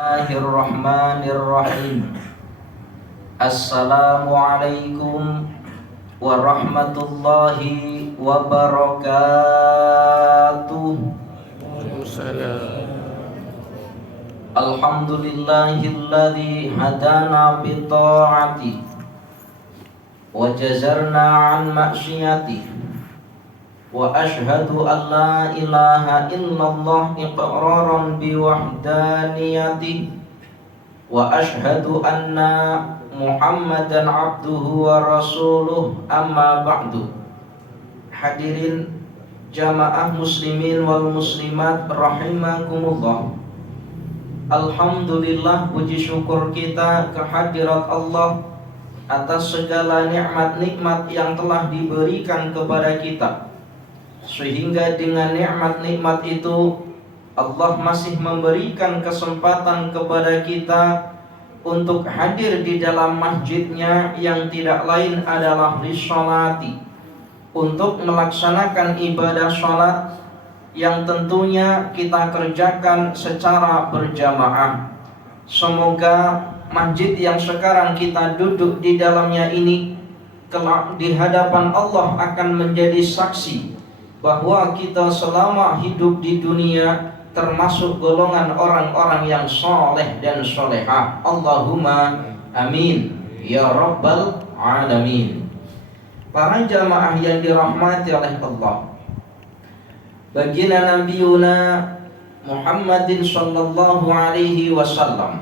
Bismillahirrahmanirrahim. Assalamualaikum warahmatullahi wabarakatuh. Alhamdulillahilladzi hadana bi ta'ati wa jazarna an ma'siyati wa ashhadu an la ilaha illallah iqraran bi wahdaniyati wa ashhadu anna Muhammadan abduhu wa rasuluh, amma ba'du. Hadirin jamaah muslimin wal muslimat rahimakumullah. Alhamdulillah, puji syukur kita kehadirat Allah atas segala nikmat-nikmat yang telah diberikan kepada kita, sehingga dengan nikmat-nikmat itu Allah masih memberikan kesempatan kepada kita untuk hadir di dalam masjidnya yang tidak lain adalah lisholati, untuk melaksanakan ibadah sholat yang tentunya kita kerjakan secara berjamaah. Semoga masjid yang sekarang kita duduk di dalamnya ini kelak di hadapan Allah akan menjadi saksi bahwa kita selama hidup di dunia termasuk golongan orang-orang yang soleh dan solehah. Allahumma amin ya rabbal alamin. Para jamaah yang dirahmati oleh Allah, baginda Nabiuna Muhammadin sallallahu alaihi wasallam,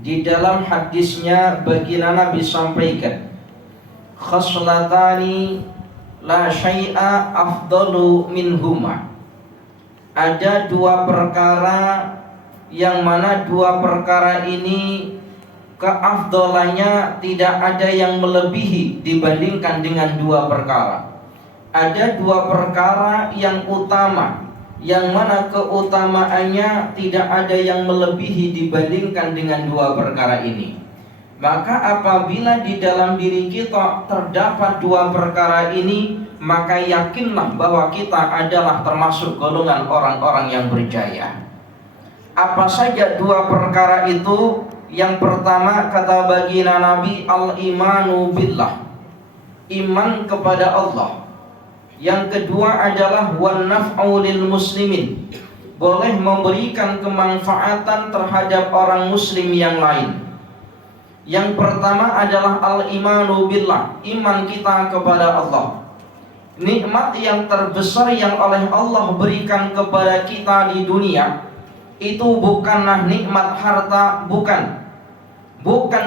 di dalam hadisnya baginda Nabi sampaikan, khaslatani la syai'a afdalu minhuma. Ada dua perkara yang mana dua perkara ini keafdalannya tidak ada yang melebihi dibandingkan dengan dua perkara. Ada dua perkara yang utama, yang mana keutamaannya tidak ada yang melebihi dibandingkan dengan dua perkara ini. Maka apabila di dalam diri kita terdapat dua perkara ini, maka yakinlah bahwa kita adalah termasuk golongan orang-orang yang berjaya. Apa saja dua perkara itu? Yang pertama, kata baginda Nabi, al-imanu billah, iman kepada Allah. Yang kedua adalah wan naf'u lil muslimin, boleh memberikan kemanfaatan terhadap orang muslim yang lain. Yang pertama adalah al-imanu billah, iman kita kepada Allah. Nikmat yang terbesar yang oleh Allah berikan kepada kita di dunia itu bukanlah nikmat harta, bukan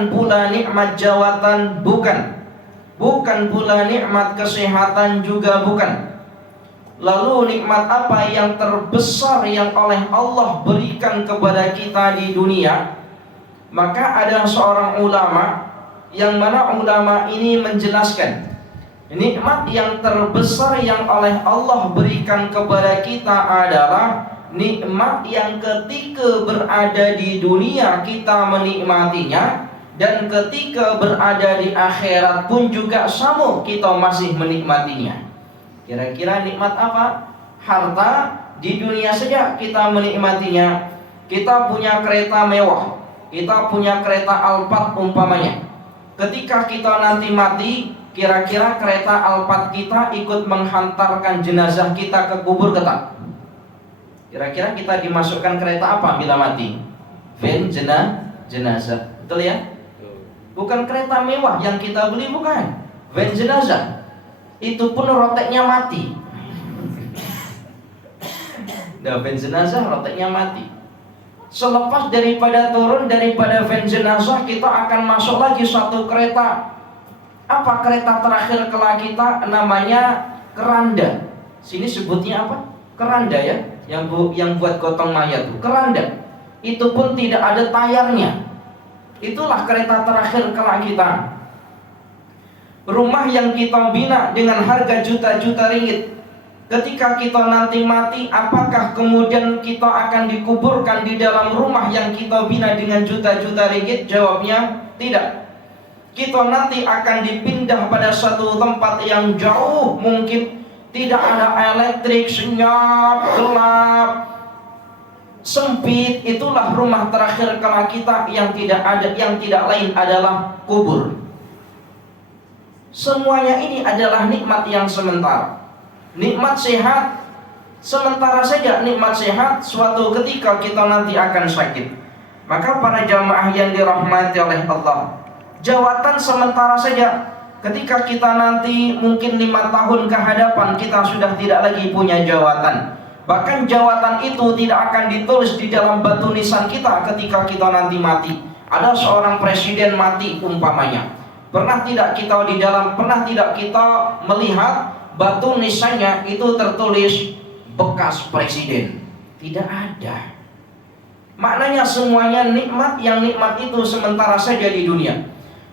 pula nikmat jawatan, bukan pula nikmat kesehatan juga, bukan. Lalu nikmat apa yang terbesar yang oleh Allah berikan kepada kita di dunia? Maka ada seorang ulama, yang mana ulama ini menjelaskan nikmat yang terbesar yang oleh Allah berikan kepada kita adalah nikmat yang ketika berada di dunia kita menikmatinya, dan ketika berada di akhirat pun juga sama, kita masih menikmatinya. Kira-kira nikmat apa? Harta di dunia saja kita menikmatinya. Kita punya kereta mewah, kita punya kereta Alphard umpamanya. Ketika kita nanti mati, kira-kira kereta Alphard kita ikut menghantarkan jenazah kita ke kubur ketak. Kira-kira kita dimasukkan kereta apa bila mati? Van jenazah. Betul ya? Bukan kereta mewah yang kita beli, bukan. Van jenazah. Itu pun roteknya mati. Nah, van jenazah roteknya mati. Selepas daripada turun daripada van jenazah, kita akan masuk lagi satu kereta. Apa kereta terakhir kelak kita? Namanya keranda. Sini sebutnya apa? Keranda ya. Yang buat gotong mayat itu keranda. Itu pun tidak ada tayarnya. Itulah kereta terakhir kelak kita. Rumah yang kita bina dengan harga juta-juta ringgit, ketika kita nanti mati, apakah kemudian kita akan dikuburkan di dalam rumah yang kita bina dengan juta-juta ringgit? Jawabnya tidak. Kita nanti akan dipindah pada satu tempat yang jauh, mungkin tidak ada elektrik, senyap, gelap, sempit, itulah rumah terakhir kelak kita yang tidak lain adalah kubur. Semuanya ini adalah nikmat yang sementara. Nikmat sehat sementara saja, nikmat sehat suatu ketika kita nanti akan sakit. Maka para jamaah yang dirahmati oleh Allah, jawatan sementara saja. Ketika kita nanti mungkin 5 tahun ke hadapan, kita sudah tidak lagi punya jawatan. Bahkan jawatan itu tidak akan ditulis di dalam batu nisan kita ketika kita nanti mati. Ada seorang presiden mati umpamanya, pernah tidak kita melihat batu nisannya itu tertulis bekas presiden? Tidak ada. Maknanya semuanya nikmat, yang nikmat itu sementara saja di dunia.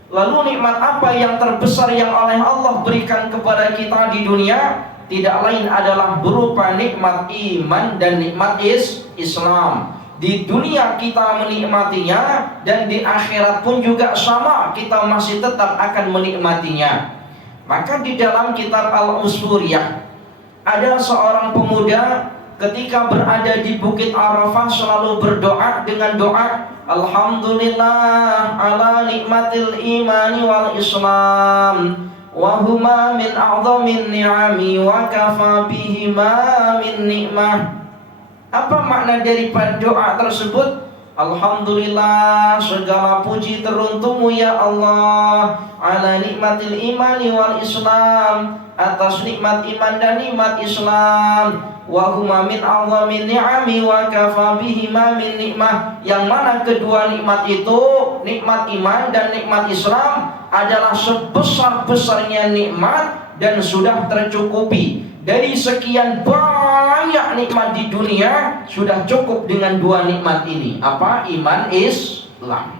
Lalu nikmat apa yang terbesar yang oleh Allah berikan kepada kita di dunia? Tidak lain adalah berupa nikmat iman dan nikmat Islam. Di dunia kita menikmatinya, dan di akhirat pun juga sama, kita masih tetap akan menikmatinya. Maka di dalam kitab Al-Usturiyah ada seorang pemuda ketika berada di Bukit Arafah selalu berdoa dengan doa Alhamdulillah ala nikmatil imani wal Islam wa huma min a'zamin ni'ami wa kafa bihima min ni'mah. Apa makna daripada doa tersebut? Alhamdulillah, segala puji teruntukmu ya Allah, ala nikmatil imani wal Islam, atas nikmat iman dan nikmat Islam, wa huma min a'zamin ni'ami wa kafa bihima min nikmah. Yang mana kedua nikmat itu, nikmat iman dan nikmat Islam, adalah sebesar-besarnya nikmat dan sudah tercukupi. Dari sekian banyak nikmat di dunia, sudah cukup dengan 2 nikmat ini. Apa? Iman, Islam.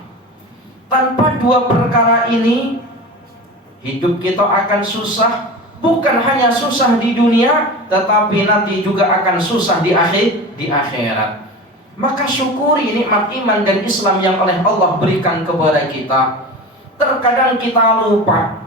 Tanpa 2 perkara ini, hidup kita akan susah. Bukan hanya susah di dunia, tetapi nanti juga akan susah di akhirat. Maka syukuri nikmat iman dan Islam yang oleh Allah berikan kepada kita. Terkadang kita lupa.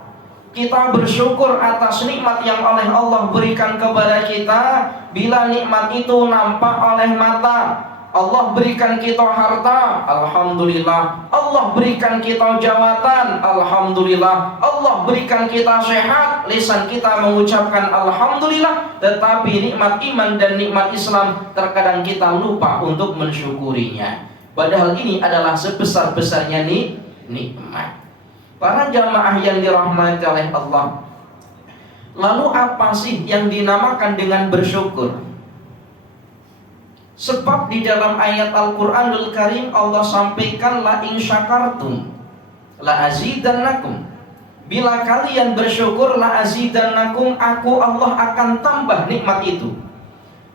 Kita bersyukur atas nikmat yang oleh Allah berikan kepada kita bila nikmat itu nampak oleh mata. Allah berikan kita harta, alhamdulillah. Allah berikan kita jawatan, alhamdulillah. Allah berikan kita sehat, lisan kita mengucapkan alhamdulillah. Tetapi nikmat iman dan nikmat Islam terkadang kita lupa untuk mensyukurinya. Padahal ini adalah sebesar-besarnya nikmat. Para jamaah yang dirahmati oleh Allah, lalu apa sih yang dinamakan dengan bersyukur? Sebab di dalam ayat Al-Quranul Karim Allah sampaikan la in syakartum la azidannakum. Bila kalian bersyukur la azidannakum, aku Allah akan tambah nikmat itu.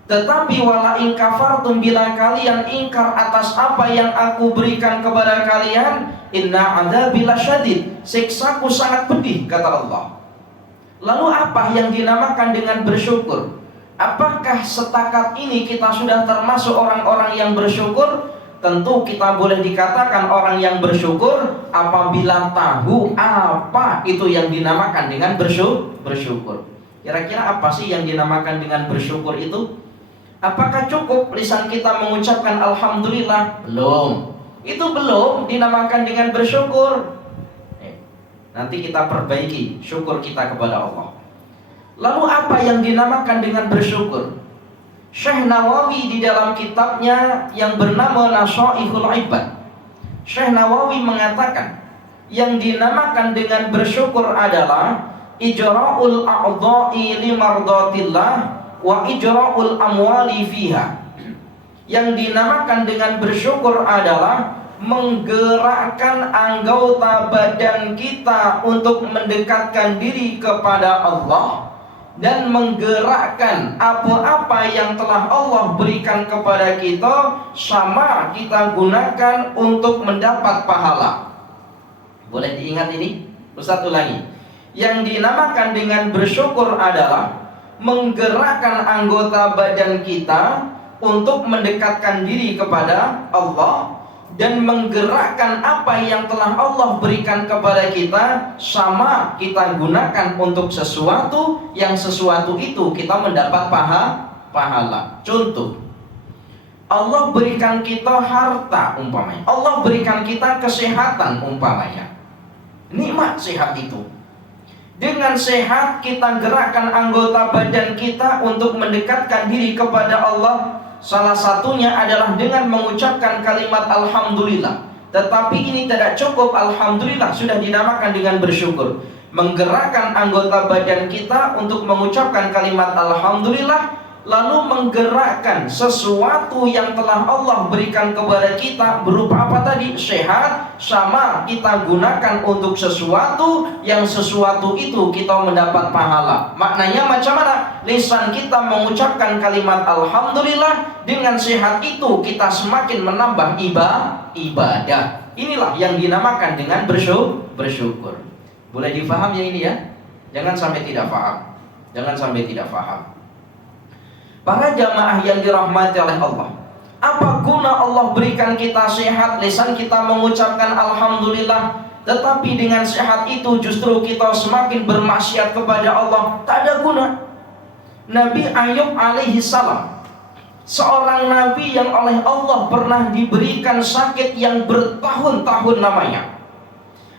Tetapi wala in kafartum, bila kalian ingkar atas apa yang aku berikan kepada kalian, inna adzabi lasyadid, siksaku sangat pedih, kata Allah. Lalu apa yang dinamakan dengan bersyukur? Apakah setakat ini kita sudah termasuk orang-orang yang bersyukur? Tentu kita boleh dikatakan orang yang bersyukur apabila tahu apa itu yang dinamakan dengan bersyukur. Kira-kira apa sih yang dinamakan dengan bersyukur itu? Apakah cukup lisan kita mengucapkan alhamdulillah? Belum. Itu belum dinamakan dengan bersyukur. Nanti kita perbaiki syukur kita kepada Allah. Lalu apa yang dinamakan dengan bersyukur? Syekh Nawawi di dalam kitabnya yang bernama Nashaihul Ibad, Syekh Nawawi mengatakan yang dinamakan dengan bersyukur adalah ijra'ul a'dha'i limardatillah wa ijra'ul amwali fiha. Yang dinamakan dengan bersyukur adalah menggerakkan anggota badan kita untuk mendekatkan diri kepada Allah, dan menggerakkan apa-apa yang telah Allah berikan kepada kita sama kita gunakan untuk mendapat pahala. Boleh diingat ini? Ustaz ulangi. Yang dinamakan dengan bersyukur adalah menggerakkan anggota badan kita untuk mendekatkan diri kepada Allah, dan menggerakkan apa yang telah Allah berikan kepada kita sama kita gunakan untuk sesuatu yang sesuatu itu kita mendapat pahala. Contoh, Allah berikan kita harta umpamanya, Allah berikan kita kesehatan umpamanya. Nikmat sehat itu. Dengan sehat kita gerakkan anggota badan kita untuk mendekatkan diri kepada Allah. Salah satunya adalah dengan mengucapkan kalimat alhamdulillah. Tetapi ini tidak cukup, alhamdulillah sudah dinamakan dengan bersyukur. Menggerakkan anggota badan kita untuk mengucapkan kalimat alhamdulillah, lalu menggerakkan sesuatu yang telah Allah berikan kepada kita berupa apa tadi? Sehat, sama kita gunakan untuk sesuatu yang sesuatu itu kita mendapat pahala. Maknanya macam mana? Lisan kita mengucapkan kalimat alhamdulillah, dengan sehat itu kita semakin menambah ibadah. Inilah yang dinamakan dengan bersyukur. Boleh difaham ya ini ya? Jangan sampai tidak paham. Jangan sampai tidak paham. Para jamaah yang dirahmati oleh Allah, apa guna Allah berikan kita sehat, lisan kita mengucapkan alhamdulillah, tetapi dengan sehat itu justru kita semakin bermaksiat kepada Allah? Tak ada guna. Nabi Ayub alaihi salam, seorang nabi yang oleh Allah pernah diberikan sakit yang bertahun-tahun namanya.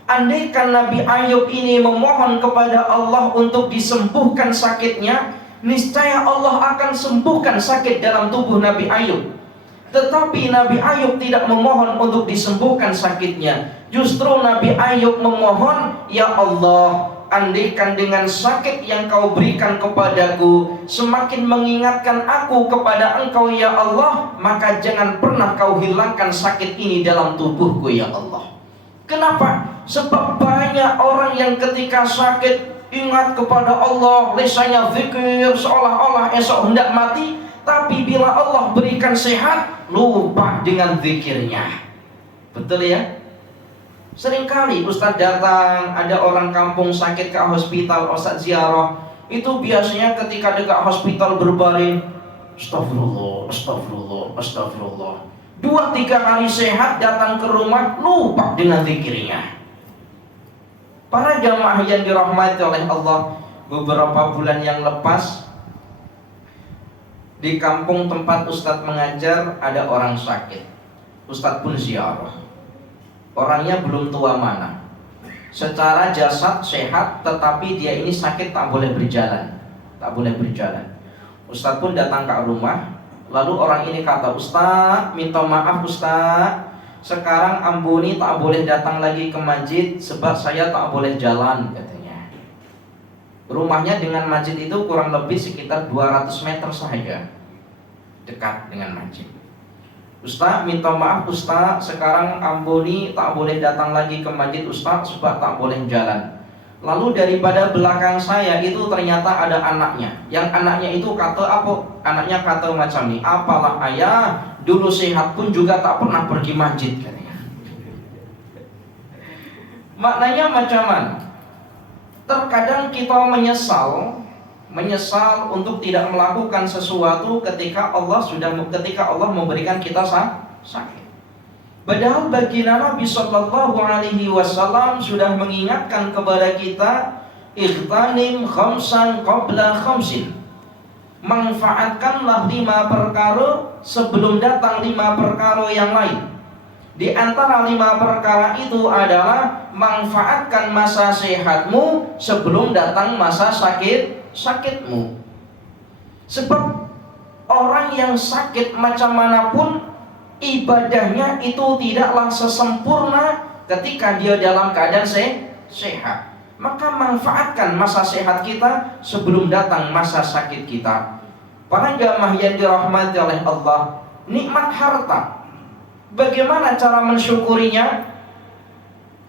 Andaikan Nabi Ayub ini memohon kepada Allah untuk disembuhkan sakitnya, niscaya Allah akan sembuhkan sakit dalam tubuh Nabi Ayub. Tetapi Nabi Ayub tidak memohon untuk disembuhkan sakitnya. Justru Nabi Ayub memohon, ya Allah, andaikan dengan sakit yang kau berikan kepadaku semakin mengingatkan aku kepada engkau ya Allah, maka jangan pernah kau hilangkan sakit ini dalam tubuhku ya Allah. Kenapa? Sebab banyak orang yang ketika sakit ingat kepada Allah, lisannya zikir seolah-olah esok hendak mati, tapi bila Allah berikan sehat, lupa dengan zikirnya. Betul ya? Seringkali Ustadz datang, ada orang kampung sakit ke hospital, Ustadz ziarah, itu biasanya ketika dekat hospital berbaring, astagfirullah, astagfirullah, astagfirullah. 2-3 hari sehat, datang ke rumah, lupa dengan zikirnya. Para jamaah yang dirahmati oleh Allah, beberapa bulan yang lepas di kampung tempat Ustadz mengajar ada orang sakit. Ustadz pun ziarah. Orangnya belum tua mana, secara jasad sehat, tetapi dia ini sakit, tak boleh berjalan. Tak boleh berjalan. Ustadz pun datang ke rumah. Lalu orang ini kata, Ustadz, minta maaf Ustadz, sekarang ampuni tak boleh datang lagi ke masjid sebab saya tak boleh jalan, katanya. Rumahnya dengan masjid itu kurang lebih sekitar 200 meter saja, dekat dengan masjid. Ustaz, minta maaf Ustaz, sekarang ampuni tak boleh datang lagi ke masjid Ustaz sebab tak boleh jalan. Lalu daripada belakang saya itu ternyata ada anaknya. Yang anaknya itu kata apa? Anaknya kata macam ini, apalah ayah, dulu sehat pun juga tak pernah pergi masjid, katanya. Maknanya macam mana? Terkadang kita menyesal untuk tidak melakukan sesuatu ketika Allah memberikan kita sakit. Padahal baginda Nabi Sallallahu Alaihi Wasallam sudah mengingatkan kepada kita, ightanim khamsan qabla khamsin. Manfaatkanlah 5 perkara sebelum datang 5 perkara yang lain. Di antara 5 perkara itu adalah manfaatkan masa sehatmu sebelum datang masa sakitmu. Sebab orang yang sakit macam manapun, ibadahnya itu tidaklah sesempurna ketika dia dalam keadaan sehat. Maka manfaatkan masa sehat kita sebelum datang masa sakit kita. Para jamaah yang dirahmati oleh Allah, nikmat harta, bagaimana cara mensyukurinya?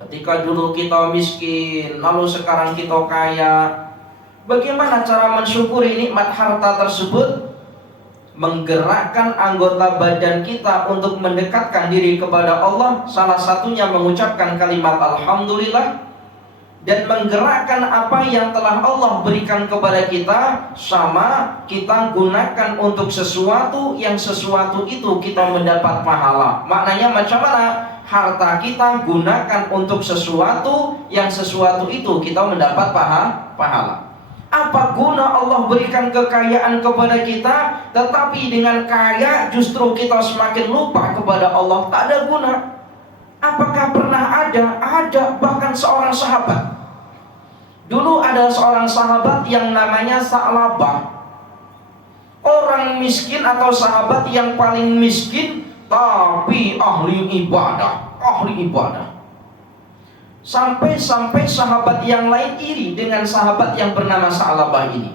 Ketika dulu kita miskin, lalu sekarang kita kaya, bagaimana cara mensyukuri nikmat harta tersebut? Menggerakkan anggota badan kita untuk mendekatkan diri kepada Allah, salah satunya mengucapkan kalimat alhamdulillah, dan menggerakkan apa yang telah Allah berikan kepada kita, sama kita gunakan untuk sesuatu yang sesuatu itu kita mendapat pahala. Maknanya macam mana? Harta kita gunakan untuk sesuatu yang sesuatu itu kita mendapat pahala. Apa guna Allah berikan kekayaan kepada kita, tetapi dengan kaya justru kita semakin lupa kepada Allah? Tak ada guna. Apakah pernah ada? Ada, bahkan seorang sahabat. Dulu ada seorang sahabat yang namanya Sa'labah. Orang miskin atau sahabat yang paling miskin, tapi ahli ibadah. Ahli ibadah. Sampai-sampai sahabat yang lain iri dengan sahabat yang bernama Sa'labah ini.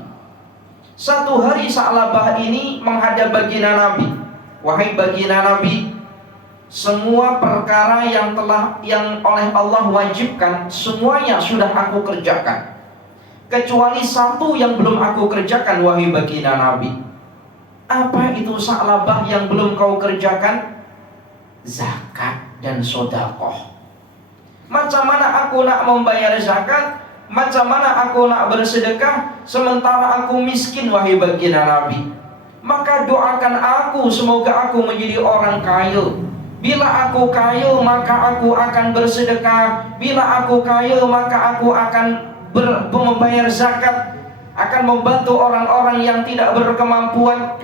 Satu hari Sa'labah ini menghadap baginda Nabi. Wahai baginda Nabi, semua perkara yang oleh Allah wajibkan, semuanya sudah aku kerjakan, kecuali satu yang belum aku kerjakan, wahai baginda Nabi. Apa itu Sa'labah yang belum kau kerjakan? Zakat dan sedekah. Macam mana aku nak membayar zakat? Macam mana aku nak bersedekah sementara aku miskin, wahai baginda Nabi? Maka doakan aku semoga aku menjadi orang kaya. Bila aku kaya maka aku akan bersedekah. Bila aku kaya maka aku akan membayar zakat, akan membantu orang-orang yang tidak berkemampuan.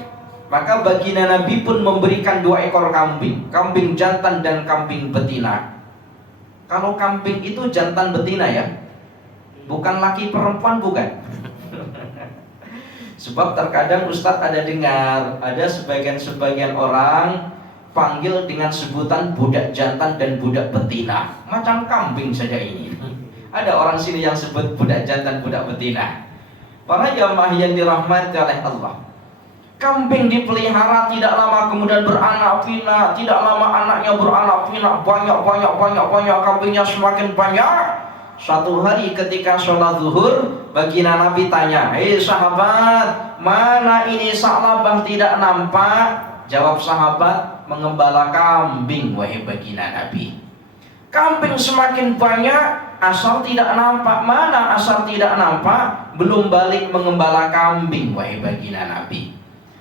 Maka baginda Nabi pun memberikan 2 ekor kambing, kambing jantan dan kambing betina. Kalau kambing itu jantan betina ya, bukan laki perempuan, bukan. Sebab terkadang Ustadz ada dengar, ada sebagian orang panggil dengan sebutan budak jantan dan budak betina, macam kambing saja ini. Ada orang sini yang sebut budak jantan, budak betina. Para jamaah yang dirahmati oleh Allah, kambing dipelihara, tidak lama kemudian beranak pinak, tidak lama anaknya beranak pinak, banyak, kambingnya semakin banyak. Suatu hari ketika sholat zuhur, baginda Nabi tanya, hei sahabat, mana ini Sa'labah tidak nampak? Jawab sahabat, mengembala kambing, wahai baginda Nabi. Kambing semakin banyak, asal tidak nampak. Mana asal tidak nampak? Belum balik mengembala kambing, wahai baginda Nabi.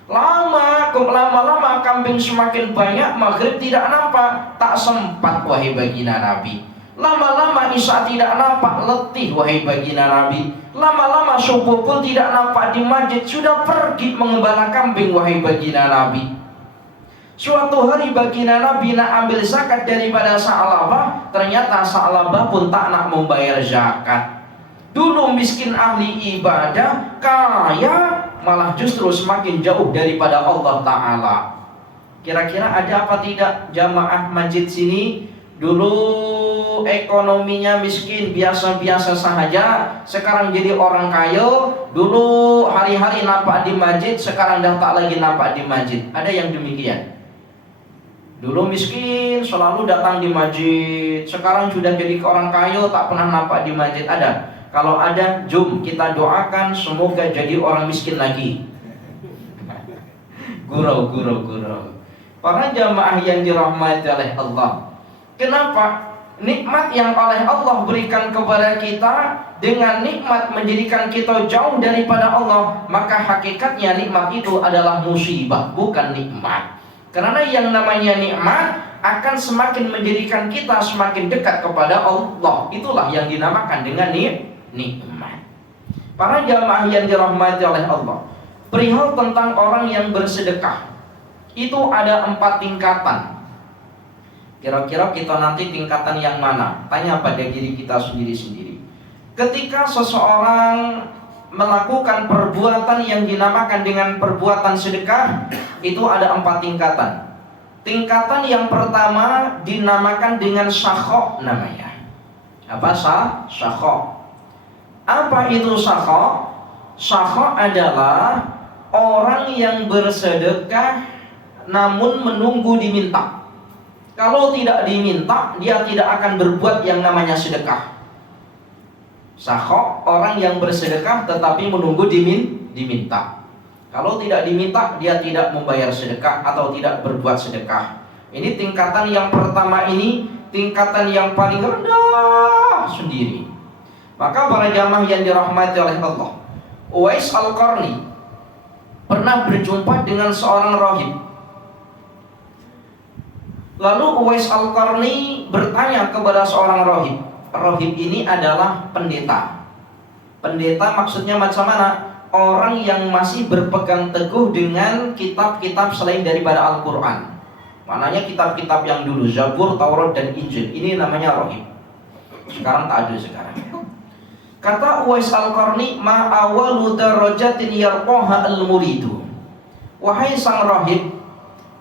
Lama-lama kambing semakin banyak, maghrib tidak nampak, tak sempat, wahai baginda Nabi. Lama-lama isya tidak nampak, letih, wahai baginda Nabi. Lama-lama subuh pun tidak nampak di masjid, sudah pergi mengembala kambing, wahai baginda Nabi. Suatu hari baginda Nabi nak ambil zakat daripada Sa'labah, ternyata Sa'labah pun tak nak membayar zakat. Dulu miskin ahli ibadah, kaya malah justru semakin jauh daripada Allah Ta'ala. Kira-kira ada apa tidak jamaah masjid sini? Dulu ekonominya miskin, biasa-biasa sahaja, sekarang jadi orang kaya. Dulu hari-hari nampak di masjid, sekarang dah tak lagi nampak di masjid. Ada yang demikian? Dulu miskin, selalu datang di masjid, sekarang sudah jadi orang kaya, tak pernah nampak di masjid. Ada? Kalau ada, jom kita doakan semoga jadi orang miskin lagi. Gurau. Para jamaah yang dirahmati oleh Allah, kenapa? Nikmat yang oleh Allah berikan kepada kita, dengan nikmat menjadikan kita jauh daripada Allah, maka hakikatnya nikmat itu adalah musibah, bukan nikmat. Karena yang namanya nikmat akan semakin menjadikan kita semakin dekat kepada Allah. Itulah yang dinamakan dengan nikmat. Para jamaah yang dirahmati oleh Allah, perihal tentang orang yang bersedekah, itu ada 4 tingkatan. Kira-kira kita nanti tingkatan yang mana? Tanya pada diri kita sendiri-sendiri. Ketika seseorang melakukan perbuatan yang dinamakan dengan perbuatan sedekah, itu ada 4 tingkatan. Tingkatan yang pertama dinamakan dengan syakho namanya. Apa syakho? Apa itu syakho? Syakho adalah orang yang bersedekah namun menunggu diminta. Kalau tidak diminta, dia tidak akan berbuat yang namanya sedekah. Syakho, orang yang bersedekah tetapi menunggu diminta. Kalau tidak diminta, dia tidak membayar sedekah atau tidak berbuat sedekah. Ini tingkatan yang pertama, ini tingkatan yang paling rendah sendiri. Maka para jamaah yang dirahmati oleh Allah, Uwais Al-Qarni pernah berjumpa dengan seorang rahib. Lalu Uwais Al-Qarni bertanya kepada seorang rahib. Rahib ini adalah pendeta. Pendeta maksudnya macam mana? Orang yang masih berpegang teguh dengan kitab-kitab selain daripada Al-Quran. Maknanya kitab-kitab yang dulu, Zabur, Taurat, dan Injil. Ini namanya rohib. Sekarang tak ada sekarang. Kata Uwais Al-Qarni, ma awalu darajatin yarqaha al-muridu. Wahai sang rohib,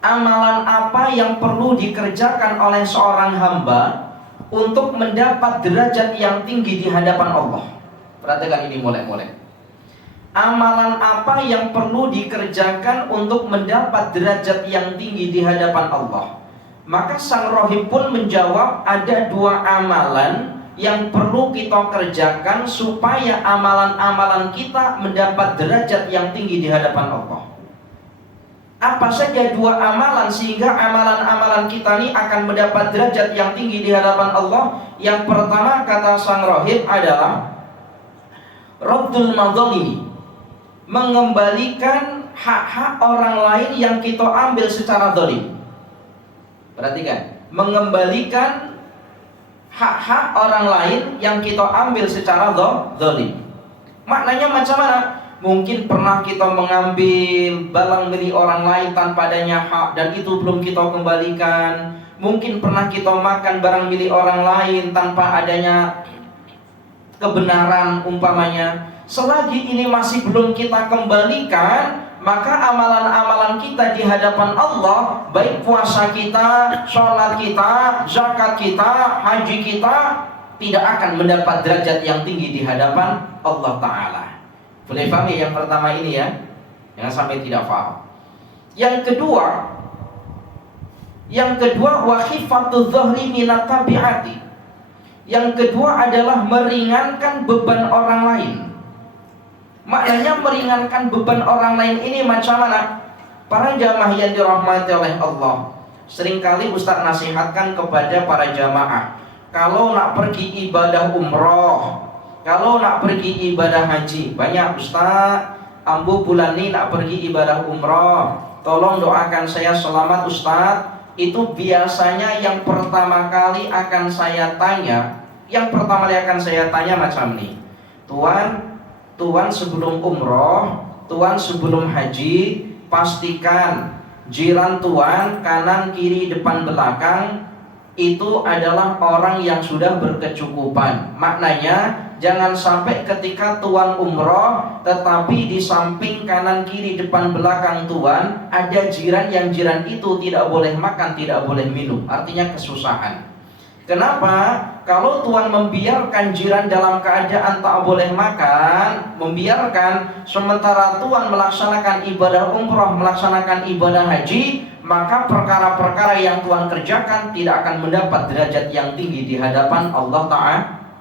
amalan apa yang perlu dikerjakan oleh seorang hamba untuk mendapat derajat yang tinggi di hadapan Allah? Perhatikan ini molek-molek. Amalan apa yang perlu dikerjakan untuk mendapat derajat yang tinggi di hadapan Allah? Maka sang rohib pun menjawab, ada 2 amalan yang perlu kita kerjakan supaya amalan-amalan kita mendapat derajat yang tinggi di hadapan Allah. Apa saja 2 amalan sehingga amalan-amalan kita ini akan mendapat derajat yang tinggi di hadapan Allah? Yang pertama, kata sang rohib, adalah Raddul madhalimi, mengembalikan hak-hak orang lain yang kita ambil secara zalim. Perhatikan, mengembalikan hak-hak orang lain yang kita ambil secara zalim. Maknanya macam mana? Mungkin pernah kita mengambil barang milik orang lain tanpa adanya hak dan itu belum kita kembalikan. Mungkin pernah kita makan barang milik orang lain tanpa adanya kebenaran umpamanya. Selagi ini masih belum kita kembalikan, maka amalan-amalan kita di hadapan Allah, baik puasa kita, sholat kita, zakat kita, haji kita, tidak akan mendapat derajat yang tinggi di hadapan Allah Ta'ala. Boleh paham ya yang pertama ini ya? Jangan sampai tidak paham. Yang kedua wa khifatu dhahri minat tabi'ati. Yang kedua adalah meringankan beban orang lain. Maknanya meringankan beban orang lain ini macam mana? Para jamaah yang dirahmati oleh Allah, seringkali Ustaz nasihatkan kepada para jamaah, kalau nak pergi ibadah umroh, kalau nak pergi ibadah haji, banyak Ustaz, ambu bulan ini nak pergi ibadah umroh, tolong doakan saya selamat Ustaz. Itu biasanya yang pertama kali akan saya tanya, macam ini, Tuan sebelum umroh, Tuan sebelum haji, pastikan jiran Tuan kanan kiri depan belakang itu adalah orang yang sudah berkecukupan. Maknanya jangan sampai ketika Tuan umroh tetapi di samping kanan kiri depan belakang Tuan ada jiran yang jiran itu tidak boleh makan, tidak boleh minum. Artinya kesusahan. Kenapa? Kalau Tuan membiarkan jiran dalam keadaan tak boleh makan, membiarkan sementara Tuan melaksanakan ibadah umroh, melaksanakan ibadah haji, maka perkara-perkara yang Tuan kerjakan tidak akan mendapat derajat yang tinggi di hadapan Allah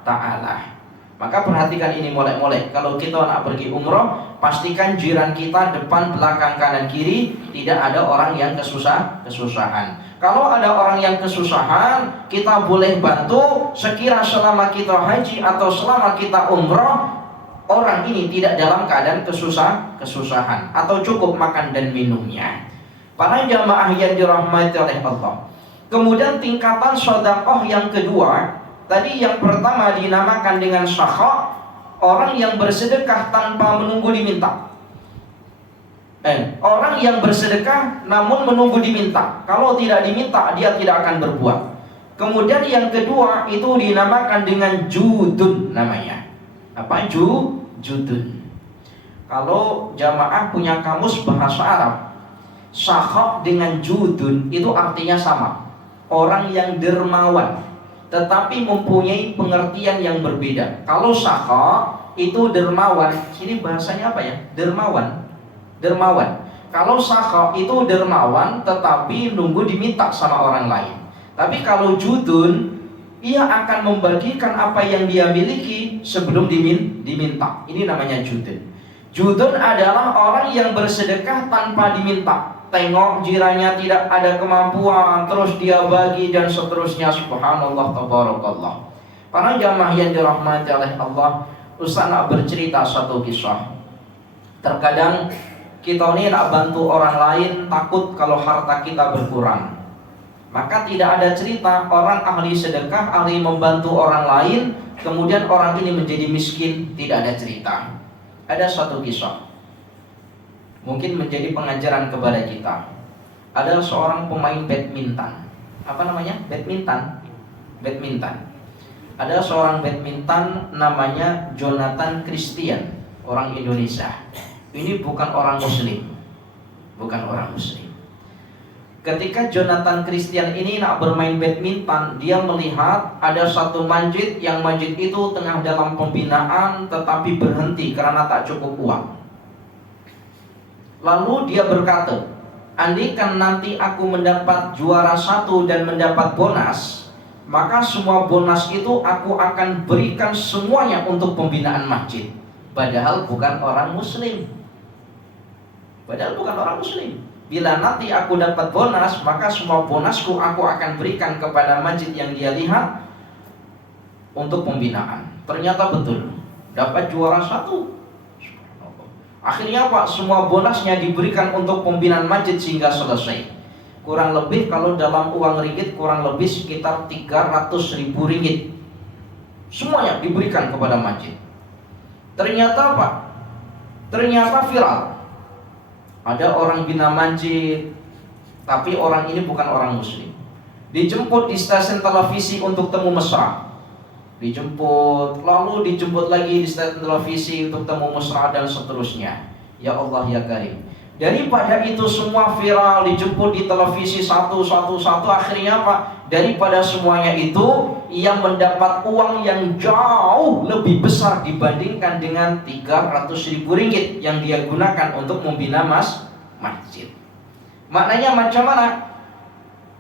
Ta'ala. Maka perhatikan ini molek-molek. Kalau kita nak pergi umroh, pastikan jiran kita depan, belakang, kanan, kiri tidak ada orang yang kesusahan. Kalau ada orang yang kesusahan, kita boleh bantu. Sekira selama kita haji atau selama kita umroh, orang ini tidak dalam keadaan kesusahan atau cukup makan dan minumnya. Para jamaah yang dirahmati oleh Allah. Kemudian tingkatan sedekah yang kedua, tadi yang pertama dinamakan dengan syakha, orang yang bersedekah tanpa menunggu diminta. Orang yang bersedekah namun menunggu diminta. Kalau tidak diminta dia tidak akan berbuat. Kemudian yang kedua itu dinamakan dengan judun namanya. Apa judun? Kalau jamaah punya kamus bahasa Arab, syakha dengan judun itu artinya sama. Orang yang dermawan tetapi mempunyai pengertian yang berbeda. Kalau syakha itu dermawan, sini bahasanya apa ya? Dermawan. Kalau syakha itu dermawan tetapi nunggu diminta sama orang lain. Tapi kalau judun, ia akan membagikan apa yang dia miliki sebelum diminta. Ini namanya judun. Judun adalah orang yang bersedekah tanpa diminta. Tengok jirannya tidak ada kemampuan, terus dia bagi dan seterusnya. Subhanallah, tabarakallah. Para jamaah yang dirahmati oleh Allah, Ustaz nak bercerita satu kisah. Terkadang kita ini nak bantu orang lain takut kalau harta kita berkurang. Maka tidak ada cerita orang ahli sedekah, ahli membantu orang lain, kemudian orang ini menjadi miskin. Tidak ada cerita. Ada suatu kisah, mungkin menjadi pengajaran kepada kita. Ada seorang pemain badminton. Apa namanya? Badminton. Ada seorang badminton namanya Jonathan Christian, orang Indonesia. Ini bukan orang Muslim. Ketika Jonathan Christian ini nak bermain badminton, dia melihat ada satu masjid, yang masjid itu tengah dalam pembinaan tetapi berhenti karena tak cukup uang. Lalu dia berkata, andaikan nanti aku mendapat juara 1 dan mendapat bonus, maka semua bonus itu aku akan berikan semuanya untuk pembinaan masjid. Padahal bukan orang Muslim. Bila nanti aku dapat bonus, maka semua bonusku aku akan berikan kepada masjid yang dia lihat untuk pembinaan. Ternyata betul, dapat juara 1. Akhirnya Pak, semua bonusnya diberikan untuk pembinaan masjid sehingga selesai. Kurang lebih kalau dalam uang ringgit, kurang lebih sekitar 300.000 ringgit. Semuanya diberikan kepada masjid. Ternyata Pak, ternyata viral. Ada orang bina masjid, tapi orang ini bukan orang Muslim. Dijemput di stasiun televisi untuk temu mesra. Dijemput, lalu dijemput lagi di stasiun televisi untuk temu mesra dan seterusnya. Ya Allah ya Karim. Daripada itu semua viral, dijemput di televisi satu, akhirnya Pak, daripada semuanya itu, ia mendapat uang yang jauh lebih besar dibandingkan dengan 300.000 ringgit yang dia gunakan untuk membina masjid. Maknanya macam mana?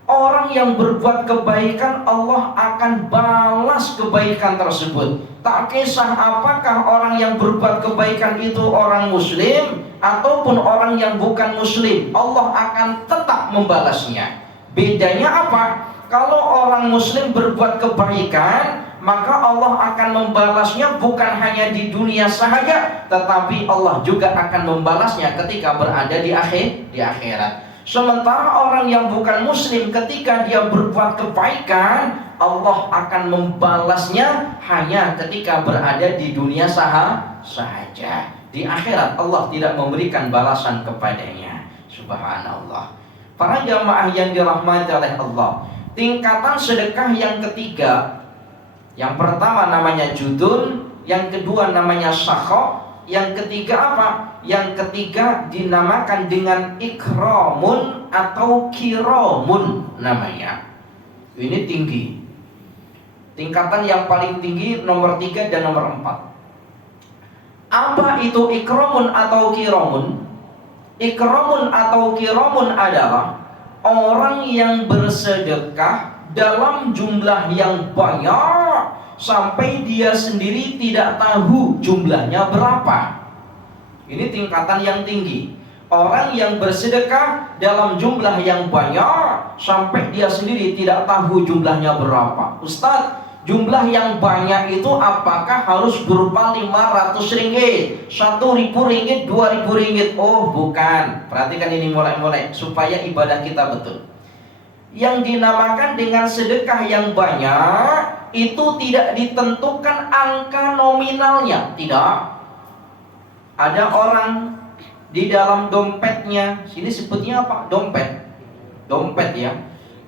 Orang yang berbuat kebaikan, Allah akan balas kebaikan tersebut. Tak kisah apakah orang yang berbuat kebaikan itu orang Muslim ataupun orang yang bukan Muslim, Allah akan tetap membalasnya. Bedanya apa? Kalau orang Muslim berbuat kebaikan, maka Allah akan membalasnya bukan hanya di dunia sahaja, tetapi Allah juga akan membalasnya ketika berada di akhirat. Sementara orang yang bukan Muslim, ketika dia berbuat kebaikan, Allah akan membalasnya hanya ketika berada di dunia sahaja. Di akhirat Allah tidak memberikan balasan kepadanya. Subhanallah. Para jamaah yang dirahmati oleh Allah, tingkatan sedekah yang ketiga, yang pertama namanya judun, yang kedua namanya sakho, yang ketiga apa? Yang ketiga dinamakan dengan ikramun atau kiromun namanya. Ini tinggi. Tingkatan yang paling tinggi nomor 3 dan nomor 4. Apa itu ikramun atau kiromun? Ikramun atau kiromun adalah orang yang bersedekah dalam jumlah yang banyak sampai dia sendiri tidak tahu jumlahnya berapa. Ini tingkatan yang tinggi. Orang yang bersedekah dalam jumlah yang banyak sampai dia sendiri tidak tahu jumlahnya berapa. Ustadz, jumlah yang banyak itu apakah harus berupa 500 ringgit, 1.000 ringgit, 2.000 ringgit? Oh bukan. Perhatikan ini mulai-mulai supaya ibadah kita betul. Yang dinamakan dengan sedekah yang banyak itu tidak ditentukan angka nominalnya. Tidak. Ada orang di dalam dompetnya, sini sebutnya apa? Dompet ya.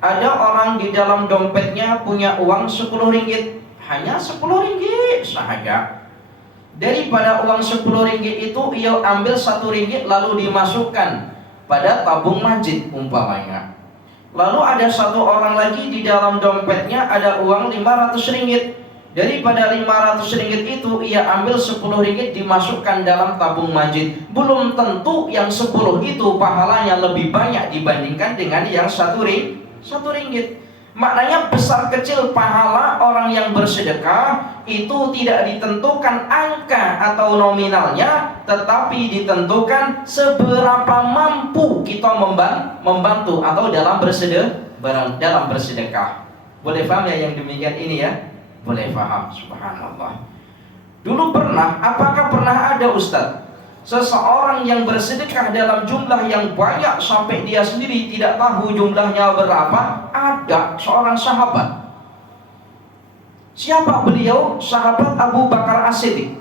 Ada orang di dalam dompetnya punya uang 10 ringgit. Hanya 10 ringgit saja. Daripada uang 10 ringgit itu ia ambil 1 ringgit lalu dimasukkan pada tabung masjid umpamanya. Lalu ada satu orang lagi di dalam dompetnya ada uang 500 ringgit. Daripada 500 ringgit itu ia ambil 10 ringgit dimasukkan dalam tabung masjid. Belum tentu yang 10 itu pahalanya lebih banyak dibandingkan dengan yang 1 ringgit. Maknanya besar kecil pahala orang yang bersedekah itu tidak ditentukan angka atau nominalnya, tetapi ditentukan seberapa mampu kita membantu atau dalam bersedekah. Boleh paham ya yang demikian ini ya? Boleh paham, subhanallah. Dulu apakah pernah ada Ustadz seseorang yang bersedekah dalam jumlah yang banyak sampai dia sendiri tidak tahu jumlahnya berapa? ada seorang sahabat. Siapa beliau? Sahabat Abu Bakar As-Siddiq.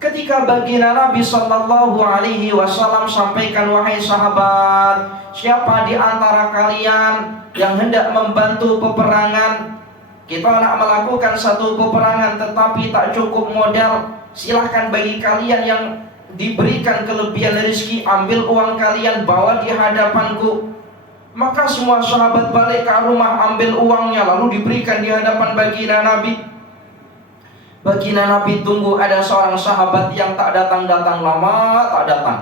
Ketika baginda Nabi Sallallahu Alaihi Wasallam sampaikan, wahai sahabat, siapa di antara kalian yang hendak membantu peperangan? Kita nak melakukan satu peperangan tetapi tak cukup modal. Silahkan bagi kalian yang diberikan kelebihan rezeki, ambil uang kalian, bawa di hadapanku. Maka semua sahabat balik ke rumah, ambil uangnya, lalu diberikan di hadapan baginda Nabi. Baginda Nabi tunggu, ada seorang sahabat yang tak datang-datang lama, tak datang.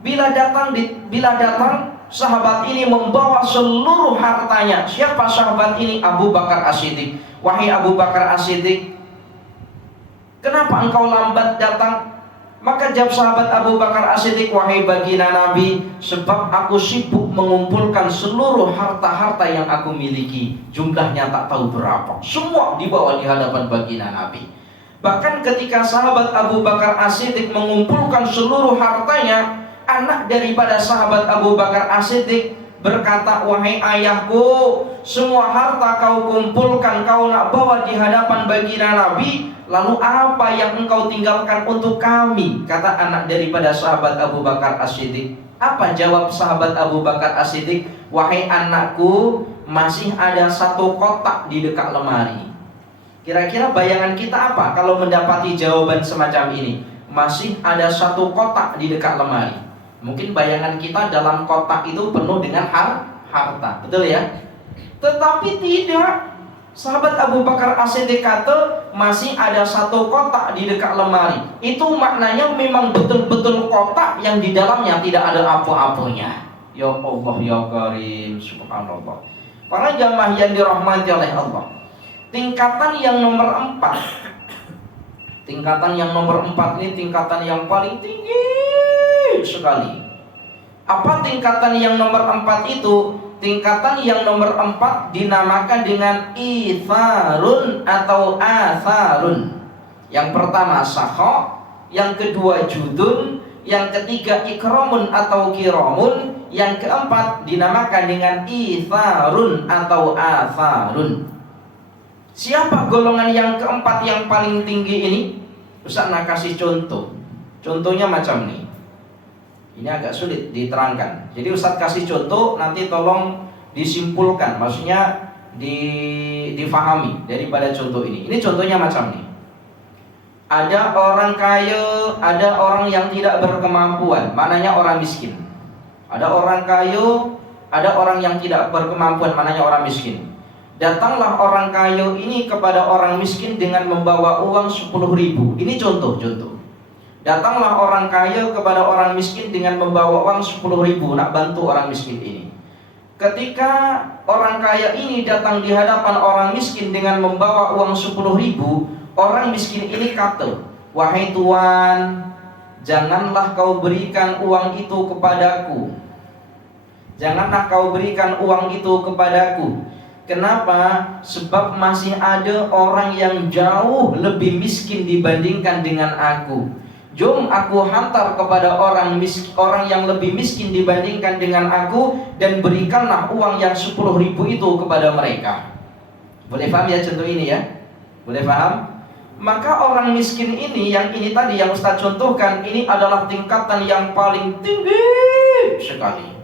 Bila datang, sahabat ini membawa seluruh hartanya. Siapa sahabat ini? Abu Bakar As-Siddiq. Wahai Abu Bakar As-Siddiq, kenapa engkau lambat datang? Maka jawab sahabat Abu Bakar As-Siddiq, wahai baginda Nabi, sebab aku sibuk mengumpulkan seluruh harta-harta yang aku miliki. Jumlahnya tak tahu berapa. Semua dibawa di hadapan baginda Nabi. Bahkan ketika sahabat Abu Bakar As-Siddiq mengumpulkan seluruh hartanya, anak daripada sahabat Abu Bakar As-Siddiq berkata, wahai ayahku, semua harta kau kumpulkan, kau nak bawa di hadapan baginda Nabi, lalu apa yang engkau tinggalkan untuk kami? Kata anak daripada sahabat Abu Bakar As-Siddiq. Apa jawab sahabat Abu Bakar As-Siddiq? Wahai anakku, masih ada satu kotak di dekat lemari. Kira-kira bayangan kita apa kalau mendapati jawaban semacam ini? Masih ada satu kotak di dekat lemari. Mungkin bayangan kita dalam kotak itu penuh dengan harta, betul ya? Tetapi tidak. Sahabat Abu Bakar As-Siddiq kata, masih ada satu kotak di dekat lemari. Itu maknanya memang betul-betul kotak yang di dalamnya tidak ada apa-apanya. Ya Allah, ya Karim, subhanallah. Para jamaah yang dirahmati oleh Allah, tingkatan yang nomor 4. Tingkatan yang nomor 4 ini tingkatan yang paling tinggi sekali. Apa tingkatan yang nomor 4 itu? Tingkatan yang nomor 4 dinamakan dengan itharun atau atharun. Yang pertama sakha, yang kedua judun, yang ketiga ikramun atau kiramun, yang keempat dinamakan dengan itharun atau atharun. Siapa golongan yang keempat yang paling tinggi ini? Ustaz nak kasih contoh. Contohnya macam ini. Ini agak sulit diterangkan. Jadi Ustaz kasih contoh, nanti tolong disimpulkan, maksudnya difahami daripada contoh ini. Ini contohnya macam ini. Ada orang kaya, ada orang yang tidak berkemampuan, maknanya orang miskin. Ada orang kaya, ada orang yang tidak berkemampuan, maknanya orang miskin. Datanglah orang kaya ini kepada orang miskin dengan membawa uang 10.000. Ini contoh. Datanglah orang kaya kepada orang miskin dengan membawa uang 10.000, nak bantu orang miskin ini. Ketika orang kaya ini datang di hadapan orang miskin dengan membawa uang 10.000, orang miskin ini kata, wahai tuan, janganlah kau berikan uang itu kepadaku. Janganlah kau berikan uang itu kepadaku. Kenapa? Sebab masih ada orang yang jauh lebih miskin dibandingkan dengan aku. Jom aku hantar kepada orang yang lebih miskin dibandingkan dengan aku, dan berikanlah uang yang 10.000 itu kepada mereka. Boleh paham ya contoh ini ya? Boleh paham? Maka orang miskin ini, yang ini tadi yang Ustaz contohkan, ini adalah tingkatan yang paling tinggi sekali.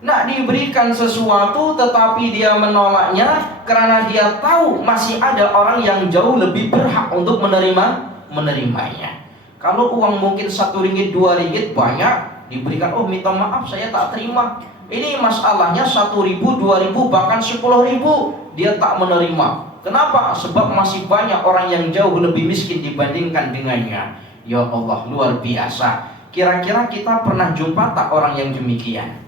Nak diberikan sesuatu tetapi dia menolaknya karena dia tahu masih ada orang yang jauh lebih berhak untuk menerimanya. Kalau uang mungkin 1 ringgit 2 ringgit banyak diberikan, oh minta maaf saya tak terima. Ini masalahnya 1.000, 2.000, bahkan 10.000 dia tak menerima. Kenapa? Sebab masih banyak orang yang jauh lebih miskin dibandingkan dengannya. Ya Allah, luar biasa. Kira-kira kita pernah jumpa tak orang yang demikian?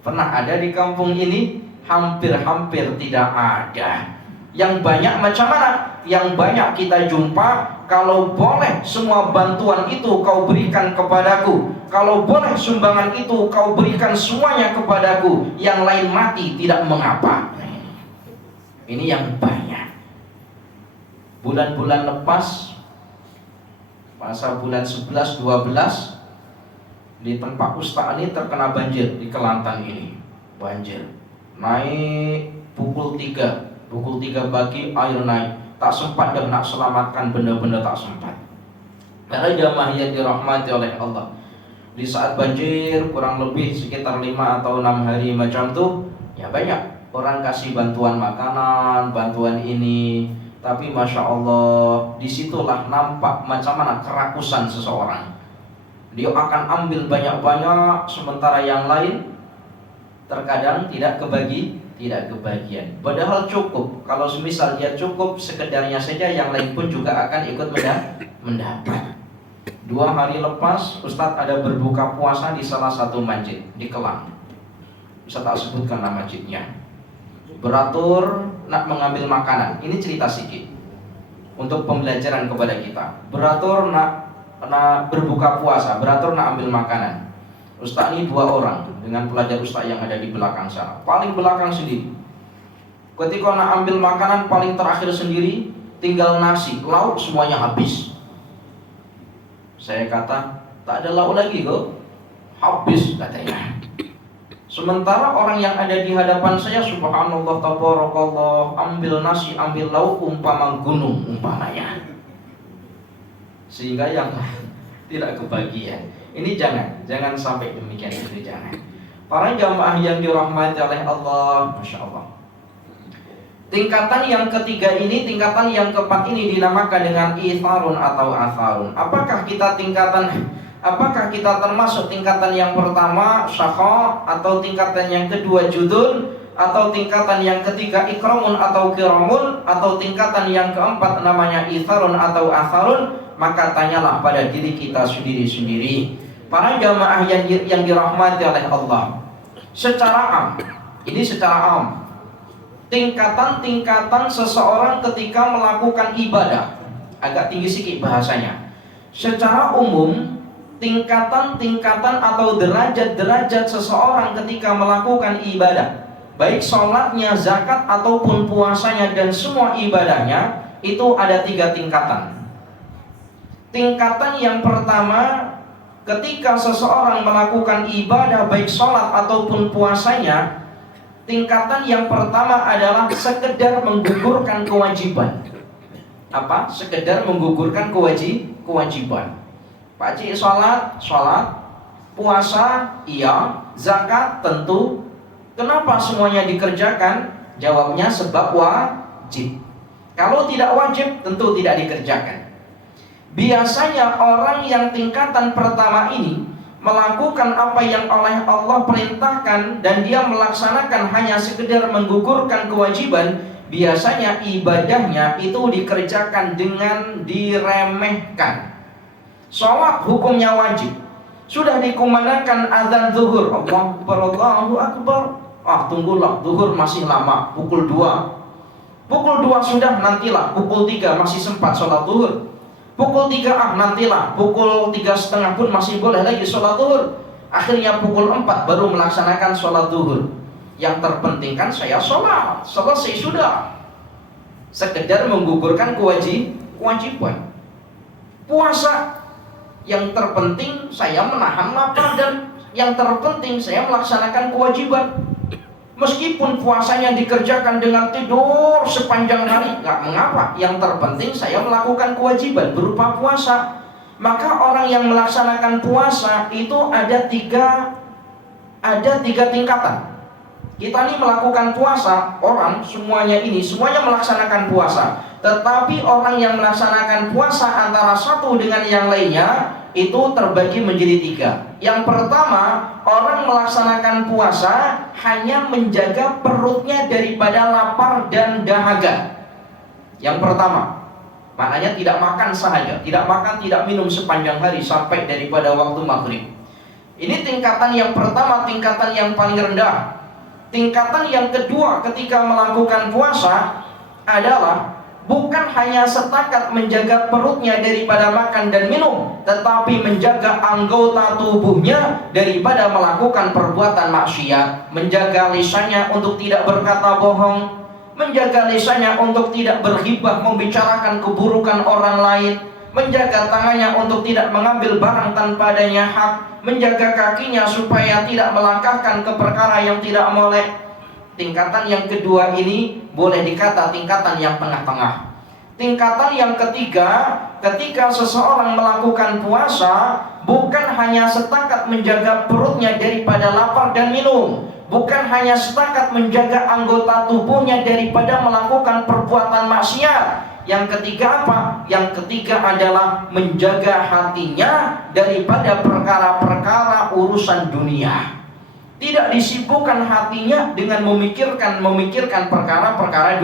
Pernah ada di kampung ini? Hampir-hampir tidak ada. Yang banyak macam mana? Yang banyak kita jumpa, kalau boleh semua bantuan itu kau berikan kepadaku, kalau boleh sumbangan itu kau berikan semuanya kepadaku, yang lain mati tidak mengapa. Ini yang banyak. Bulan-bulan lepas, masa bulan 11, 12, di tempat Ustaz ini terkena banjir di Kelantan ini. Banjir naik pukul 3 pagi air naik, tak sempat dan nak selamatkan, benar-benar tak sempat. Para jamaah yang dirahmati oleh Allah, di saat banjir kurang lebih sekitar 5 atau 6 hari macam tuh, ya banyak orang kasih bantuan makanan, bantuan ini. Tapi Masya Allah, disitulah nampak macam mana kerakusan seseorang. Dia akan ambil banyak-banyak, sementara yang lain terkadang tidak kebagian. Padahal cukup. Kalau semisal dia cukup sekedarnya saja, yang lain pun juga akan ikut mendapat. 2 hari lepas, Ustadz ada berbuka puasa di salah satu masjid di Kelang. Bisa tak sebutkan nama masjidnya. Beratur nak mengambil makanan. Ini cerita sedikit untuk pembelajaran kepada kita. Beratur nak berbuka puasa, beratur nak ambil makanan. Ustadz ini 2 orang dengan pelajar Ustadz yang ada di belakang sana. Paling belakang sendiri. Ketika nak ambil makanan paling terakhir sendiri, tinggal nasi, lauk semuanya habis. Saya kata, tak ada lauk lagi kok. Habis katanya. Sementara orang yang ada di hadapan saya, subhanallah tabarakallah, ambil nasi, ambil lauk umpama gunung umpamanya. Sehingga yang tidak kebagian. Ini jangan sampai demikian itu, jangan. Para jamaah yang dirahmati oleh Allah, Masya Allah. Tingkatan yang ketiga ini, tingkatan yang keempat ini dinamakan dengan itharun atau atharun. Apakah kita termasuk tingkatan yang pertama syakha, atau tingkatan yang kedua judul, atau tingkatan yang ketiga ikramun atau kiramun, atau tingkatan yang keempat namanya itharun atau atharun? Maka tanyalah pada diri kita sendiri-sendiri. Para jamaah yang dirahmati oleh Allah, secara am, tingkatan-tingkatan seseorang ketika melakukan ibadah, agak tinggi sedikit bahasanya. Secara umum, tingkatan-tingkatan atau derajat-derajat seseorang ketika melakukan ibadah, baik sholatnya, zakat, ataupun puasanya dan semua ibadahnya, itu ada 3 tingkatan. Tingkatan yang pertama, ketika seseorang melakukan ibadah baik sholat ataupun puasanya, tingkatan yang pertama adalah sekedar menggugurkan kewajiban. Apa? Sekedar menggugurkan kewajiban. Pak Cik sholat, puasa, iya, zakat, tentu. Kenapa semuanya dikerjakan? Jawabnya sebab wajib. Kalau tidak wajib, tentu tidak dikerjakan. Biasanya orang yang tingkatan pertama ini melakukan apa yang oleh Allah perintahkan dan dia melaksanakan hanya sekedar menggugurkan kewajiban, biasanya ibadahnya itu dikerjakan dengan diremehkan. Sholat hukumnya wajib, sudah dikumandangkan azan zuhur, Allahu Akbar, tunggulah, zuhur masih lama, pukul 2 sudah, nantilah pukul 3 masih sempat sholat zuhur. Pukul 3 nantilah, pukul 3:30 pun masih boleh lagi sholat zuhur. Akhirnya pukul 4 baru melaksanakan sholat zuhur. Yang terpenting kan saya sholat, selesai sudah. Sekedar menggugurkan kewajiban. Puasa, yang terpenting saya menahan lapar, dan yang terpenting saya melaksanakan kewajiban. Meskipun puasanya dikerjakan dengan tidur sepanjang hari, nggak mengapa. Yang terpenting saya melakukan kewajiban berupa puasa. Maka orang yang melaksanakan puasa itu ada tiga tingkatan. Kita ini melakukan puasa, orang semuanya melaksanakan puasa. Tetapi orang yang melaksanakan puasa antara satu dengan yang lainnya itu terbagi menjadi 3. Yang pertama, orang melaksanakan puasa hanya menjaga perutnya daripada lapar dan dahaga. Yang pertama, maknanya tidak makan sahaja, tidak makan, tidak minum sepanjang hari sampai daripada waktu maghrib. Ini tingkatan yang pertama, tingkatan yang paling rendah. Tingkatan yang kedua ketika melakukan puasa adalah bukan hanya setakat menjaga perutnya daripada makan dan minum, tetapi menjaga anggota tubuhnya daripada melakukan perbuatan maksiat. Menjaga lisannya untuk tidak berkata bohong, menjaga lisannya untuk tidak berghibah, membicarakan keburukan orang lain, menjaga tangannya untuk tidak mengambil barang tanpa adanya hak, menjaga kakinya supaya tidak melangkahkan ke perkara yang tidak molek. tingkatan yang kedua ini boleh dikata tingkatan yang tengah-tengah. Tingkatan yang ketiga, ketika seseorang melakukan puasa, bukan hanya setakat menjaga perutnya daripada lapar dan minum, bukan hanya setakat menjaga anggota tubuhnya daripada melakukan perbuatan maksiat. Yang ketiga apa? Yang ketiga adalah menjaga hatinya daripada perkara-perkara urusan dunia. Tidak disibukkan hatinya dengan memikirkan perkara-perkara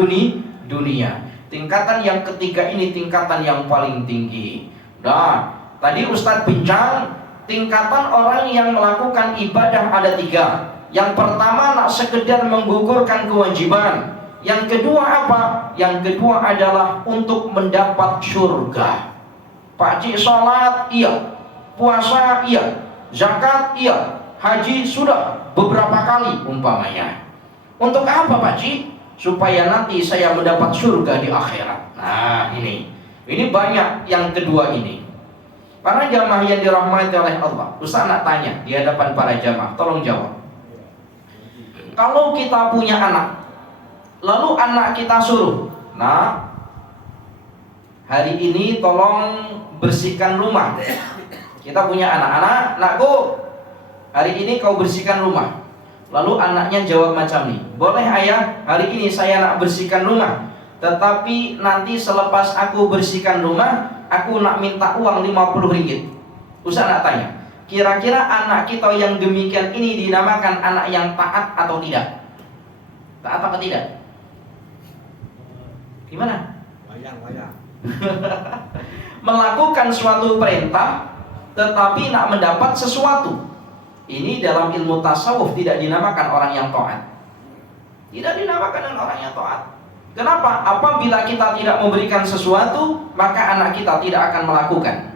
dunia. Tingkatan yang ketiga ini tingkatan yang paling tinggi. Nah, tadi Ustadz bincang tingkatan orang yang melakukan ibadah ada 3. Yang pertama nak sekedar menggugurkan kewajiban. Yang kedua apa? Yang kedua adalah untuk mendapat surga. Pak Cik sholat iya, puasa iya, zakat iya, haji sudah beberapa kali umpamanya. Untuk apa Pak Cik? Supaya nanti saya mendapat surga di akhirat. Nah ini banyak yang kedua ini. Para jamaah yang dirahmati oleh Allah, Ustaz nak tanya di hadapan para jamaah, tolong jawab. Kalau kita punya anak, lalu anak kita suruh, nah hari ini tolong bersihkan rumah. Kita punya anak-anak, nakku, hari ini kau bersihkan rumah. Lalu anaknya jawab macam ini, boleh ayah, hari ini saya nak bersihkan rumah, tetapi nanti selepas aku bersihkan rumah, aku nak minta uang 50 ringgit. Ustaz nak tanya, kira-kira anak kita yang demikian ini dinamakan anak yang taat atau tidak? Taat apa tidak? Gimana? Wayang. Melakukan suatu perintah tetapi nak mendapat sesuatu. Ini dalam ilmu tasawuf tidak dinamakan orang yang taat. Tidak dinamakan orang yang taat. Kenapa? Apabila kita tidak memberikan sesuatu, maka anak kita tidak akan melakukan.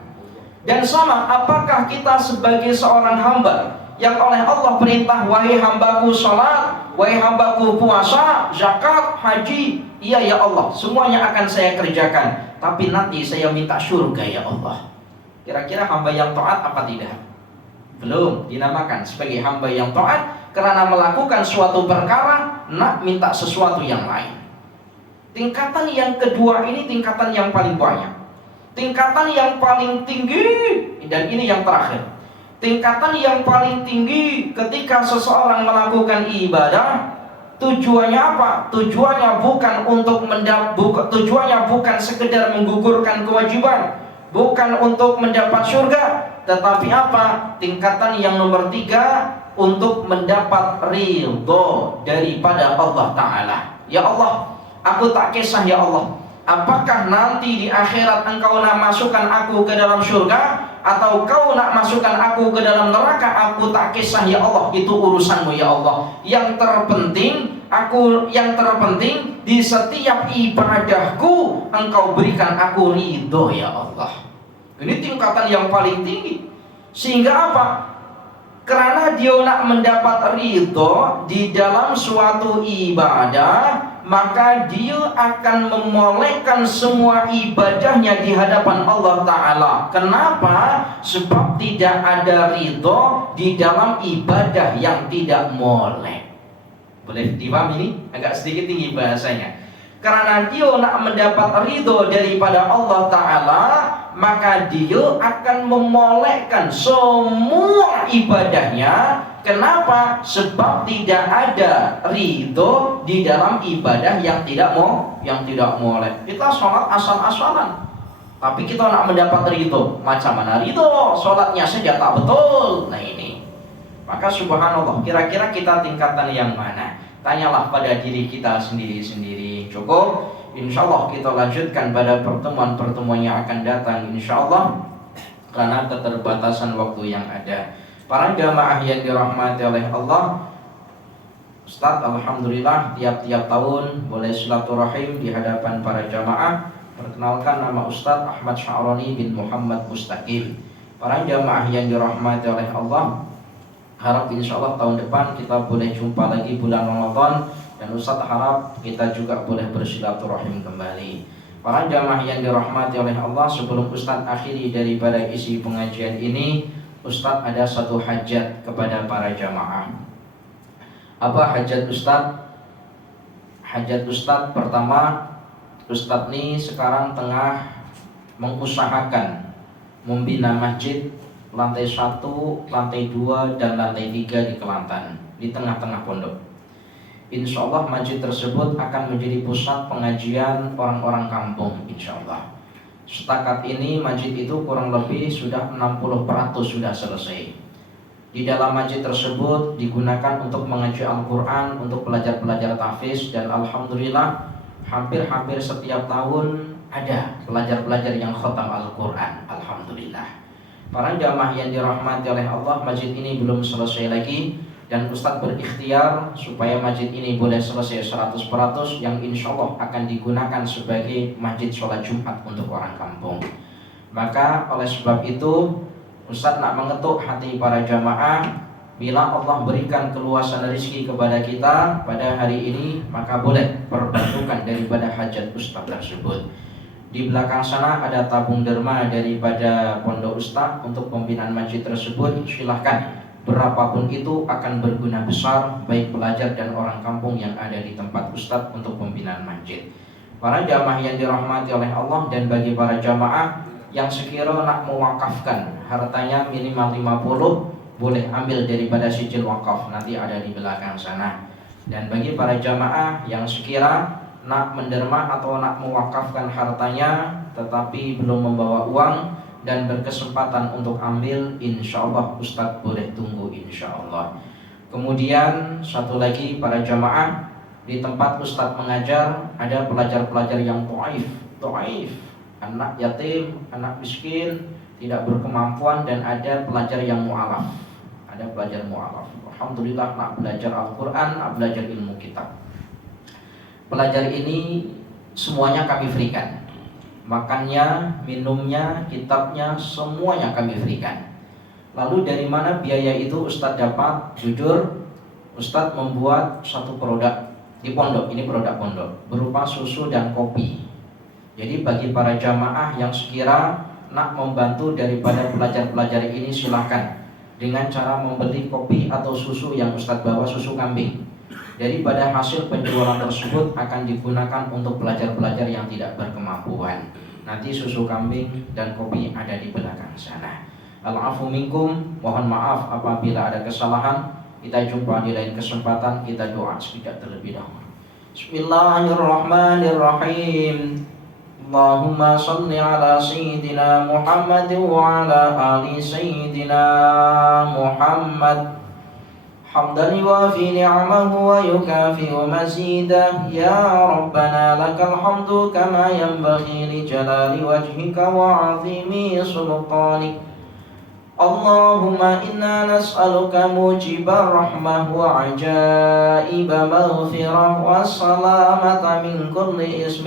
Dan sama, apakah kita sebagai seorang hamba yang oleh Allah perintah, wahai hambaku sholat, wahai hambaku puasa, zakat, haji, iya ya Allah, semuanya akan saya kerjakan, tapi nanti saya minta surga ya Allah. Kira-kira hamba yang taat apa tidak? Belum dinamakan sebagai hamba yang taat, karena melakukan suatu perkara nak minta sesuatu yang lain. Tingkatan yang kedua ini tingkatan yang paling banyak, tingkatan yang paling tinggi, dan ini yang terakhir. Tingkatan yang paling tinggi ketika seseorang melakukan ibadah, tujuannya apa? Tujuannya bukan sekedar menggugurkan kewajiban, bukan untuk mendapat surga, tetapi apa? Tingkatan yang nomor 3, untuk mendapat ridho daripada Allah Ta'ala. Ya Allah, aku tak kisah ya Allah, apakah nanti di akhirat engkau nak masukkan aku ke dalam surga, atau kau nak masukkan aku ke dalam neraka, aku tak kisah ya Allah, itu urusanmu ya Allah. Yang terpenting di setiap ibadahku engkau berikan aku ridho ya Allah. Ini tingkatan yang paling tinggi. Sehingga apa? Karena dia nak mendapat ridho di dalam suatu ibadah, maka dia akan memolehkan semua ibadahnya di hadapan Allah Ta'ala. Kenapa? Sebab tidak ada ridho di dalam ibadah yang tidak molek. Boleh dipahami ini? Agak sedikit tinggi bahasanya. Karena dia nak mendapat ridho daripada Allah Ta'ala, maka dia akan memolehkan semua ibadahnya. Kenapa? Sebab tidak ada ridho di dalam ibadah yang tidak molek. Kita sholat asal-asalan, tapi kita nak mendapat ridho. Macam mana ridho? Sholatnya saja tak betul. Nah ini, maka subhanallah, kira-kira kita tingkatan yang mana? Tanyalah pada diri kita sendiri-sendiri. Cukup? Insyaallah kita lanjutkan pada pertemuan-pertemuan yang akan datang, insyaallah, karena keterbatasan waktu yang ada. Para jamaah yang dirahmati oleh Allah, Ustaz alhamdulillah tiap-tiap tahun boleh silaturahim di hadapan para jamaah. Perkenalkan, nama Ustaz Ahmad Sya'roni bin Muhammad Mustaqim. Para jamaah yang dirahmati oleh Allah, harap insyaallah tahun depan kita boleh jumpa lagi bulan Ramadan, dan Ustaz harap kita juga boleh bersilaturahim kembali. Para jamaah yang dirahmati oleh Allah, sebelum Ustaz akhiri daripada isi pengajian ini, Ustaz ada satu hajat kepada para jamaah. Apa hajat Ustaz? hajat Ustadz. Pertama, Ustadz ini sekarang tengah mengusahakan membina masjid lantai 1, lantai 2, dan lantai 3 di Kelantan, di tengah-tengah pondok. Insya Allah masjid tersebut akan menjadi pusat pengajian orang-orang kampung, insya Allah. Setakat ini masjid itu kurang lebih sudah 60% sudah selesai. Di dalam masjid tersebut digunakan untuk mengaji Al-Quran, untuk pelajar-pelajar tahfiz, dan alhamdulillah hampir-hampir setiap tahun ada pelajar-pelajar yang khatam Al-Quran, alhamdulillah. Para jamaah yang dirahmati oleh Allah, masjid ini belum selesai lagi, dan Ustadz berikhtiar supaya masjid ini boleh selesai 100%, yang insya Allah akan digunakan sebagai masjid sholat Jumat untuk orang kampung. Maka oleh sebab itu Ustadz nak mengetuk hati para jamaah, bila Allah berikan keluasan rezeki kepada kita pada hari ini, maka boleh perbantukan daripada hajat Ustadz tersebut. Di belakang sana ada tabung derma daripada pondok Ustadz untuk pembinaan masjid tersebut. Silahkan, berapapun itu akan berguna besar baik pelajar dan orang kampung yang ada di tempat Ustadz untuk pembinaan masjid. Para jamaah yang dirahmati oleh Allah, dan bagi para jamaah yang sekiranya nak mewakafkan hartanya minimal 50, boleh ambil daripada sijil wakaf, nanti ada di belakang sana. Dan bagi para jamaah yang sekira nak menderma atau nak mewakafkan hartanya tetapi belum membawa uang dan berkesempatan untuk ambil, insya Allah Ustadz boleh tunggu, insya Allah. Kemudian satu lagi, para jamaah, di tempat Ustadz mengajar ada pelajar-pelajar yang dhaif, anak yatim, anak miskin, tidak berkemampuan, dan ada pelajar yang mu'alaf. Alhamdulillah, nak belajar Al-Quran, nak belajar ilmu kitab. Pelajar ini semuanya kami berikan, makannya, minumnya, kitabnya, semuanya kami berikan. Lalu dari mana biaya itu Ustadz dapat? Jujur, Ustadz membuat satu produk di pondok, ini produk pondok, berupa susu dan kopi. Jadi bagi para jamaah yang sekira nak membantu daripada pelajar-pelajar ini, silahkan dengan cara membeli kopi atau susu yang Ustadz bawa, susu kambing. Daripada hasil penjualan tersebut akan digunakan untuk pelajar-pelajar yang tidak berkemampuan. Nanti susu kambing dan kopi ada di belakang sana. Al-afu minkum, mohon maaf apabila ada kesalahan. Kita jumpa di lain kesempatan. Kita doa sekejap terlebih dahulu. Bismillahirrahmanirrahim. Allahumma salli ala sayyidina Muhammad wa ala ali sayyidina Muhammad. حمدا يوافي نعمه ويكافئ مزيده يا ربنا لك الحمد كما ينبغي لجلال وجهك وعظيم سلطانك اللهم إنا نسألك موجب الرحمة وعجائب مغفرة والسلامة من كل إثم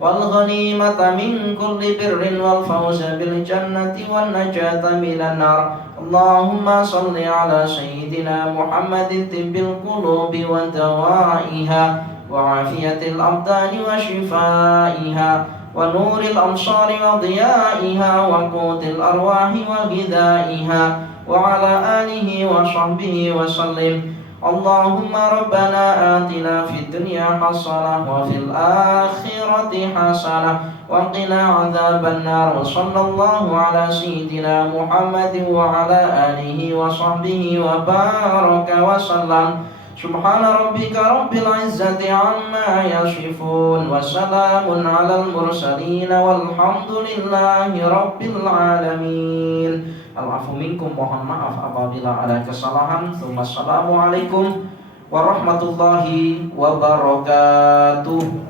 والغنيمة من كل بر والفوز بالجنة والنجاة من النار اللهم صل على سيدنا محمد طب القلوب ودوائها وعافية الأبدان وشفائها ونور الأبصار وضيائها وقوت الأرواح وغذائها وعلى آله وصحبه وسلم اللهم ربنا آتنا في الدنيا حسنة وفي الآخرة حسنة وقنا عذاب النار وصلى الله على سيدنا محمد وعلى آله وصحبه وبارك وسلم سبحان ربك رب العزة عما يصفون وسلام على المرسلين والحمد لله رب العالمين. Al-afu minkum, mohon maaf apabila ada kesalahan. Assalamualaikum warahmatullahi wabarakatuh.